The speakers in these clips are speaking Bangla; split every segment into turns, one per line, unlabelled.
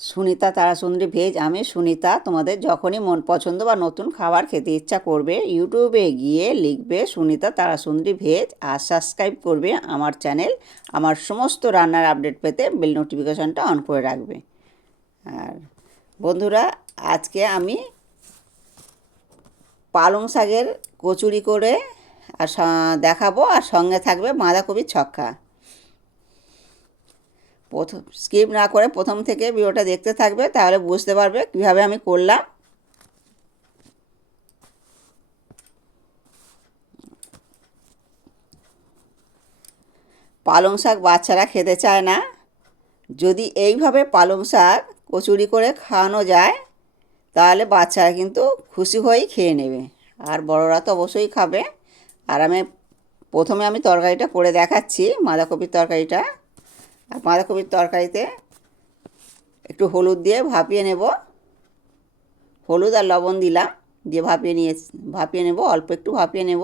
সুনিতা তারাসুন্দরী ভেজ আমি সুনিতা, তোমাদের যখনই মন পছন্দ বা নতুন খাবার খেতে ইচ্ছা করবে ইউটিউবে গিয়ে লিখবে সুনিতা তারাসুন্দরী ভেজ আর সাবস্ক্রাইব করবে আমার চ্যানেল আমার সমস্ত রান্নার আপডেট পেতে বেল নোটিফিকেশনটা অন করে রাখবে। আর বন্ধুরা, আজকে আমি পালং শাকের কচুরি করে আর দেখাবো আর সঙ্গে থাকবে বাঁধাকপির ছক্কা। প্রথম স্কিপ না করে প্রথম থেকে ভিডিওটা দেখতে থাকবে, তাহলে বুঝতে পারবে কীভাবে আমি করলাম। পালং শাক বাচ্চারা খেতে চায় না। যদি এইভাবে পালং শাক কচুরি করে খাওয়ানো যায়, তাহলে বাচ্চারা কিন্তু খুশি হয়েই খেয়ে নেবে। আর বড়রা তো অবশ্যই খাবে। আর আমি প্রথমে আমি তরকারিটা করে দেখাচ্ছি বাঁধাকপির তরকারিটা। আর বাঁধাকপির তরকারিতে একটু হলুদ দিয়ে ভাপিয়ে নেব। হলুদ আর লবণ দিলাম, দিয়ে ভাপিয়ে নিয়ে ভাপিয়ে নেব, অল্প একটু ভাপিয়ে নেব।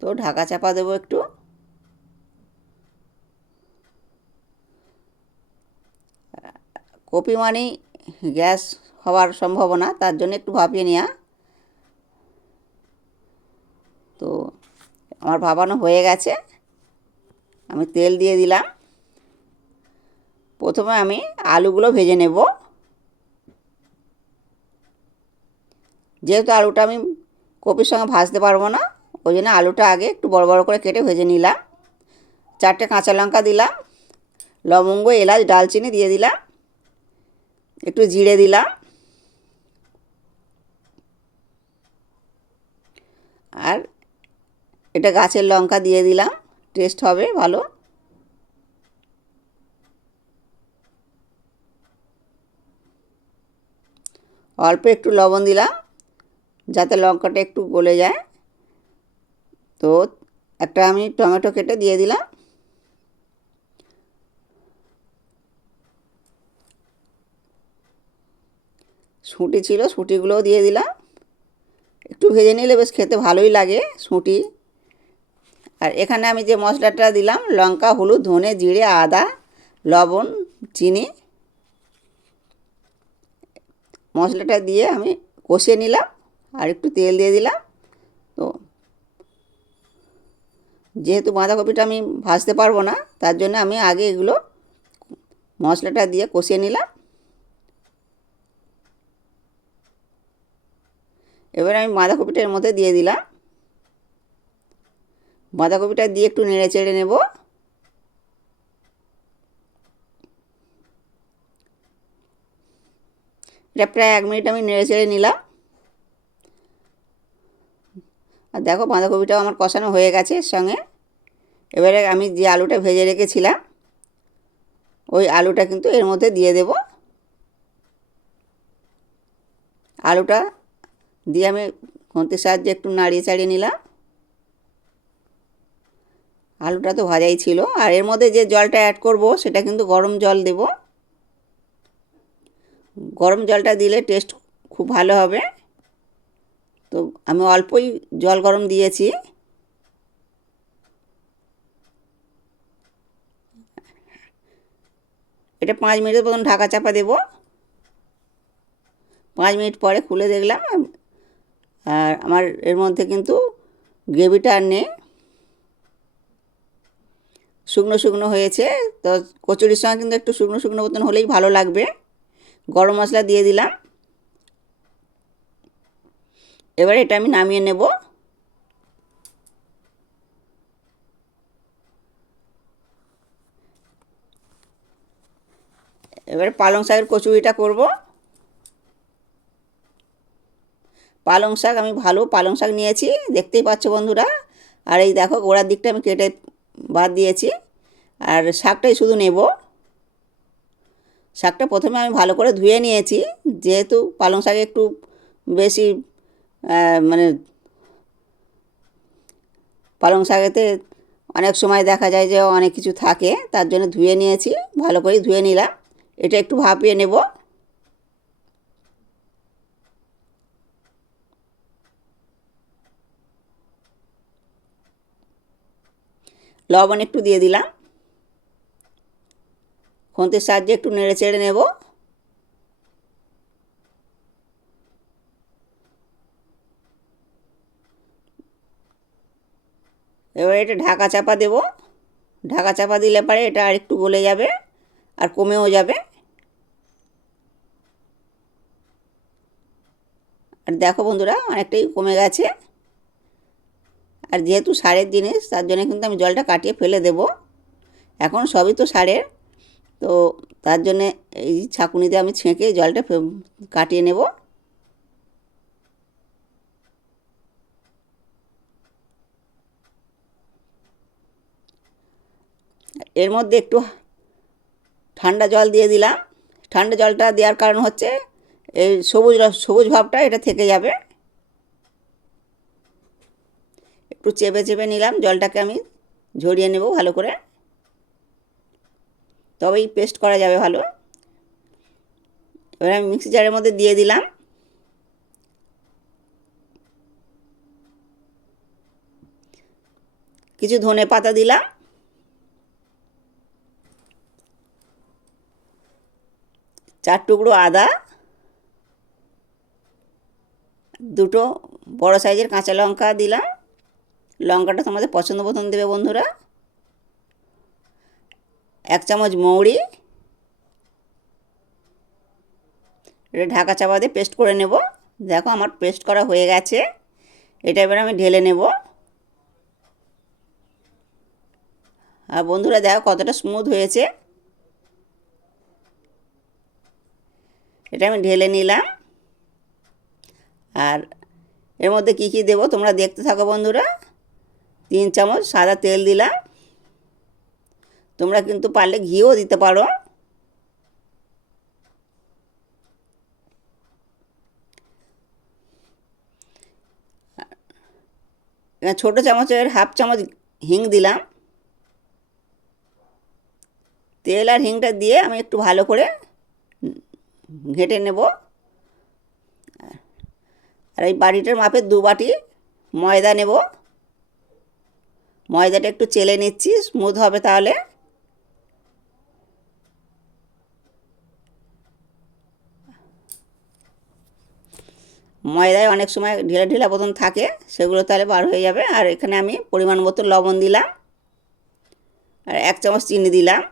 তো ঢাকা চাপা দেবো একটু। কপি মানেই গ্যাস হওয়ার সম্ভাবনা, তার জন্য একটু ভাপিয়ে নেওয়া তো আমার ভাবানো হয়ে গেছে। আমি তেল দিয়ে দিলাম। প্রথমে আমি আলুগুলো ভেজে নেব। যেহেতু আলুটা আমি কপির সঙ্গে ভাজতে পারব না, ওই জন্য আলুটা আগে একটু বড় বড় করে কেটে ভেজে নিলাম। চারটে কাঁচা লঙ্কা দিলাম, লবঙ্গ, এলাচ, ডালচিনি দিয়ে দিলাম, একটু জিরে দিলাম। আর এটা গাছের লঙ্কা দিয়ে দিলাম, টেস্ট হবে ভালো। অল্প একটু লবণ দিলাম, যাতে লঙ্কাটা একটু গলে যায়। তো একটা আমি টমেটো কেটে দিয়ে দিলাম। শুঁটি ছিল, শুঁটিগুলোও দিয়ে দিলাম। একটু ভেজে নিলে বেশ খেতে ভালোই লাগে শুঁটি। আর এখানে আমি যে মশলাটা দিলাম, লঙ্কা, হলুদ, ধনে, জিরে, আদা, লবণ, চিনি মশলাটা দিয়ে আমি কষিয়ে নিলাম আর একটু তেল দিয়ে দিলাম। তো যেহেতু বাঁধাকপিটা আমি ভাজতে পারব না, তার জন্য আমি আগে এগুলো মশলাটা দিয়ে কষিয়ে নিলাম। এবার আমি বাঁধাকপিটা এর মধ্যে দিয়ে দিলাম। বাঁধাকপিটা দিয়ে একটু নেড়ে চেড়ে নেব। এটা প্রায় এক মিনিট আমি নেড়ে চেড়ে নিলাম। আর দেখো বাঁধাকপিটাও আমার কষানো হয়ে গেছে এর সঙ্গে। এবারে আমি যে আলুটা ভেজে রেখেছিলাম, ওই আলুটা কিন্তু এর মধ্যে দিয়ে দেব। আলুটা দিয়ে আমি খুন্তির সাহায্যে একটু নাড়িয়ে চাড়িয়ে নিলাম। আলুটা তো ভাজাই ছিল। আর এর মধ্যে যে জলটা অ্যাড করব, সেটা কিন্তু গরম জল দেব। গরম জলটা দিলে টেস্ট খুব ভালো হবে। তো আমি অল্পই জল গরম দিয়েছি। এটা পাঁচ মিনিটের মতন ঢাকা চাপা দেব। পাঁচ মিনিট পরে খুলে দেখলাম। আর আমার এর মধ্যে কিন্তু গ্রেভিটা আর নেই। শুকনো শুকনো হয়েছে। তো কচুরির সঙ্গে কিন্তু একটু শুকনো শুকনো মতন হলেই ভালো লাগবে। গরম মশলা দিয়ে দিলাম। এবার এটা আমি নামিয়ে নেব। এবারে পালং শাকের কচুরিটা করব। পালং শাক, আমি ভালো পালং শাক নিয়েছি, দেখতেই পাচ্ছ বন্ধুরা। আর এই দেখো গোড়ার দিকটা আমি কেটে বাদ দিয়েছি। আর শাকটাই শুধু নেব। শাকটা প্রথমে আমি ভালো করে ধুয়ে নিয়েছি। যেহেতু পালং শাকে একটু বেশি মানে পালং শাকেতে অনেক সময় দেখা যায় যে অনেক কিছু থাকে, তার জন্য ধুয়ে নিয়েছি, ভালো করে ধুয়ে নিলাম। এটা একটু ভাপিয়ে নেব। লবণ একটু দিয়ে দিলাম। খুঁতির সাহায্যে একটু নেড়ে চেড়ে নেব। এবার এটা ঢাকা চাপা দেব। ঢাকা চাপা দিলে পরে এটা আর একটু গলে যাবে আর কমেও যাবে। আর দেখো বন্ধুরা, অনেকটাই কমে গেছে। আর যেহেতু সারের জিনিস, তার জন্য কিন্তু আমি জলটা কাটিয়ে ফেলে দেব। এখন সবই তো সারের। তো তার জন্যে এই ছাঁকুনিতে আমি ছেঁকে জলটা কাটিয়ে নেব। এর মধ্যে একটু ঠান্ডা জল দিয়ে দিলাম। ঠান্ডা জলটা দেওয়ার কারণ হচ্ছে এই সবুজ সবুজ ভাবটা এটা থেকে যাবে। একটু চেপে চেপে নিলাম, জলটাকে আমি ঝরিয়ে নেব ভালো করে। তবেই পেস্ট করা যাবে ভালো। এবার আমি মিক্সি জারের মধ্যে দিয়ে দিলাম। কিছু ধনে পাতা দিলাম। চার টুকরো আদা। দুটো বড় সাইজের কাঁচা লঙ্কা দিলাম। লঙ্কাটা তোমাদের পছন্দ মতন দেবে বন্ধুরা। এক চামচ মৌরি, এটা ঢাকা চাপা দিয়ে পেস্ট করে নেব। দেখো আমার পেস্ট করা হয়ে গেছে। এটা এবার আমি ঢেলে নেব। আর বন্ধুরা, দেখো কতটা স্মুথ হয়েছে। এটা আমি ঢেলে নিলাম। আর এর মধ্যে কি কি দেবো তোমরা দেখতে থাকো বন্ধুরা। তিন চামচ সাদা তেল দিলাম। তোমরা কিন্তু পারলে ঘিও দিতে পারো। ছোটো চামচের হাফ চামচ হিং দিলাম। তেল আর হিংটা দিয়ে আমি একটু ভালো করে ঘেটে নেব। আর এই বাটিটার মাপে দু বাটি ময়দা নেব। ময়দাটা একটু চেলে নিচ্ছি স্মুথ হবে তাহলে। ময়দায় অনেক সময় ঢিলা ঢিলা মতন থাকে, সেগুলো তাহলে বার হয়ে যাবে। আর এখানে আমি পরিমাণ মতো লবণ দিলাম, আর এক চামচ চিনি দিলাম।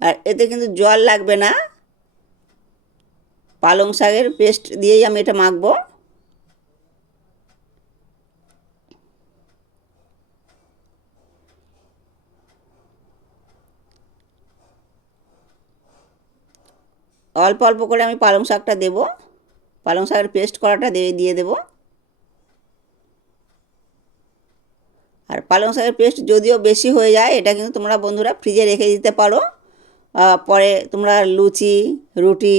আর এতে কিন্তু জল লাগবে না। পালং শাকের পেস্ট দিয়েই আমি এটা মাখবো। অল্প অল্প করে আমি পালং শাকটা দেবো। পালং শাকের পেস্ট করাটা দিয়ে দিয়ে দেবো। আর পালং শাকের পেস্ট যদিও বেশি হয়ে যায়, এটা কিন্তু তোমরা বন্ধুরা ফ্রিজে রেখে দিতে পারো। পরে তোমরা লুচি, রুটি,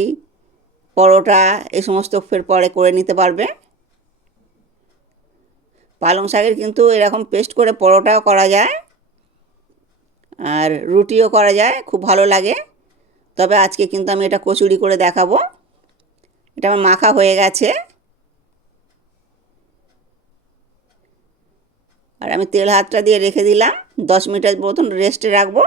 পরোটা, এই সমস্ত ফের পরে করে নিতে পারবে। পালং শাকের কিন্তু এরকম পেস্ট করে পরোটাও করা যায়, আর রুটিও করা যায়, খুব ভালো লাগে। তবে আজকে কিন্তু আমি এটা কচুরি করে দেখাবো। এটা আমার মাখা হয়ে গেছে। আর আমি তেল হাতটা দিয়ে রেখে দিলাম। দশ মিনিটের মতন রেস্টে রাখব।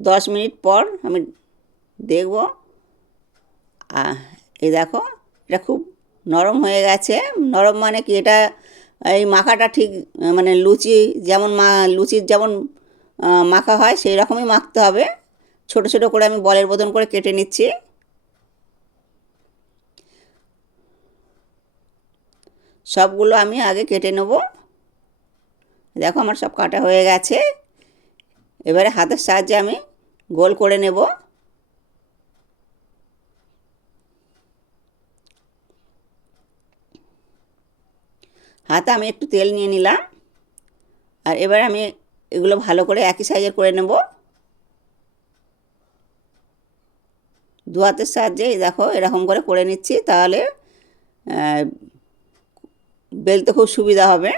দশ মিনিট পর আমি দেখব। এই দেখো, এটা খুব নরম হয়ে গেছে। নরম মানে কি? এটা এই মাখাটা ঠিক মানে লুচি যেমন মা, লুচির যেমন মাখা হয় সেই রকমই মাখতে হবে। ছোট ছোট করে আমি বলের বোতন করে কেটে নিচ্ছি। সবগুলো আমি আগে কেটে নেব। দেখো আমার সব কাটা হয়ে গেছে। এবারে হাতের সাহায্যে আমি গোল করে নেব। হাতে আমি একটু তেল নিয়ে নিলাম। আর এবার আমি এগুলো ভালো করে একই সাইজের করে নেব। দু হাতের সাহায্যে দেখো এরকম করে করে নিচ্ছি তাহলে বেলতে খুব সুবিধা হবে।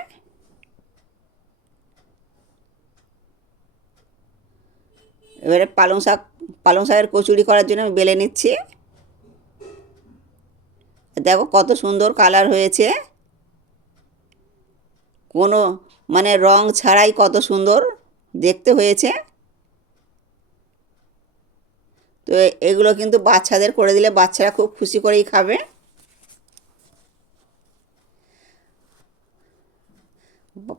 এবারে পালং শাক, পালং শাকের কচুরি করার জন্য আমি বেলে নিচ্ছি। দেখো কত সুন্দর কালার হয়েছে। কোনো মানে রং ছাড়াই কত সুন্দর দেখতে হয়েছে। তো এগুলো কিন্তু বাচ্চাদের করে দিলে বাচ্চারা খুব খুশি করেই খাবে।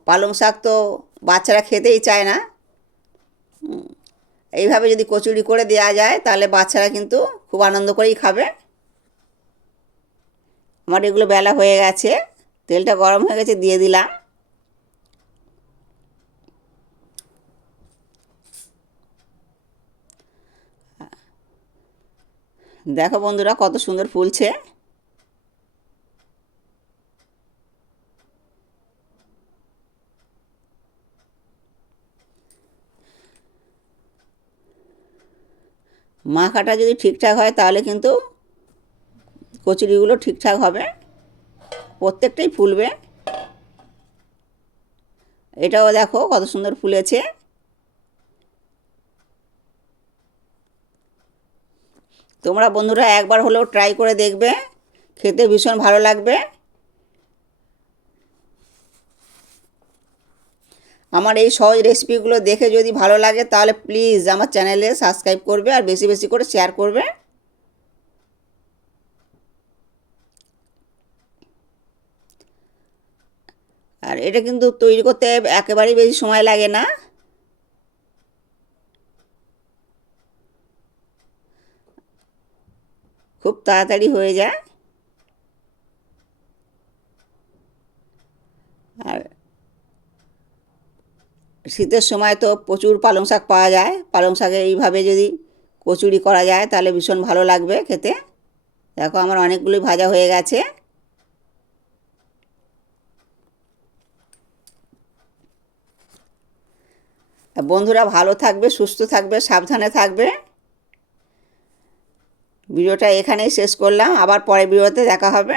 পালং শাক তো বাচ্চারা খেতেই চায় না। এইভাবে যদি কচুরি করে দেওয়া যায় তাহলে বাচ্চারা কিন্তু খুব আনন্দ করেই খাবে। আমার এগুলো বেলা হয়ে গেছে, তেলটা গরম হয়ে গেছে, দিয়ে দিলাম। দেখো বন্ধুরা কত সুন্দর ফুলছে। মাখাটা যদি ঠিকঠাক হয় তাহলে কিন্তু কচুরিগুলো ঠিকঠাক হবে। প্রত্যেকটাই ফুলবে। এটাও দেখো কত সুন্দর ফুলেছে। তোমরা বন্ধুরা একবার হলেও ট্রাই করে দেখবে, খেতে ভীষণ ভালো লাগবে। আমার এই সহজ রেসিপিগুলো দেখে যদি ভালো লাগে, তাহলে প্লিজ আমার চ্যানেলে সাবস্ক্রাইব করবে আর বেশি বেশি করে শেয়ার করবে। আর এটা কিন্তু তৈরি করতে একেবারেই বেশি সময় লাগে না খুব তাড়াতাড়ি হয়ে যায়। আর শীতের সময় তো প্রচুর পালং শাক পাওয়া যায়। পালং শাকে এইভাবে যদি কচুরি করা যায়, তাহলে ভীষণ ভালো লাগবে খেতে। দেখো আমার অনেকগুলোই ভাজা হয়ে গেছে। বন্ধুরা ভালো থাকবে, সুস্থ থাকবে, সাবধানে থাকবে। ভিডিওটা এখানেই শেষ করলাম। আবার পরের ভিডিওতে দেখা হবে।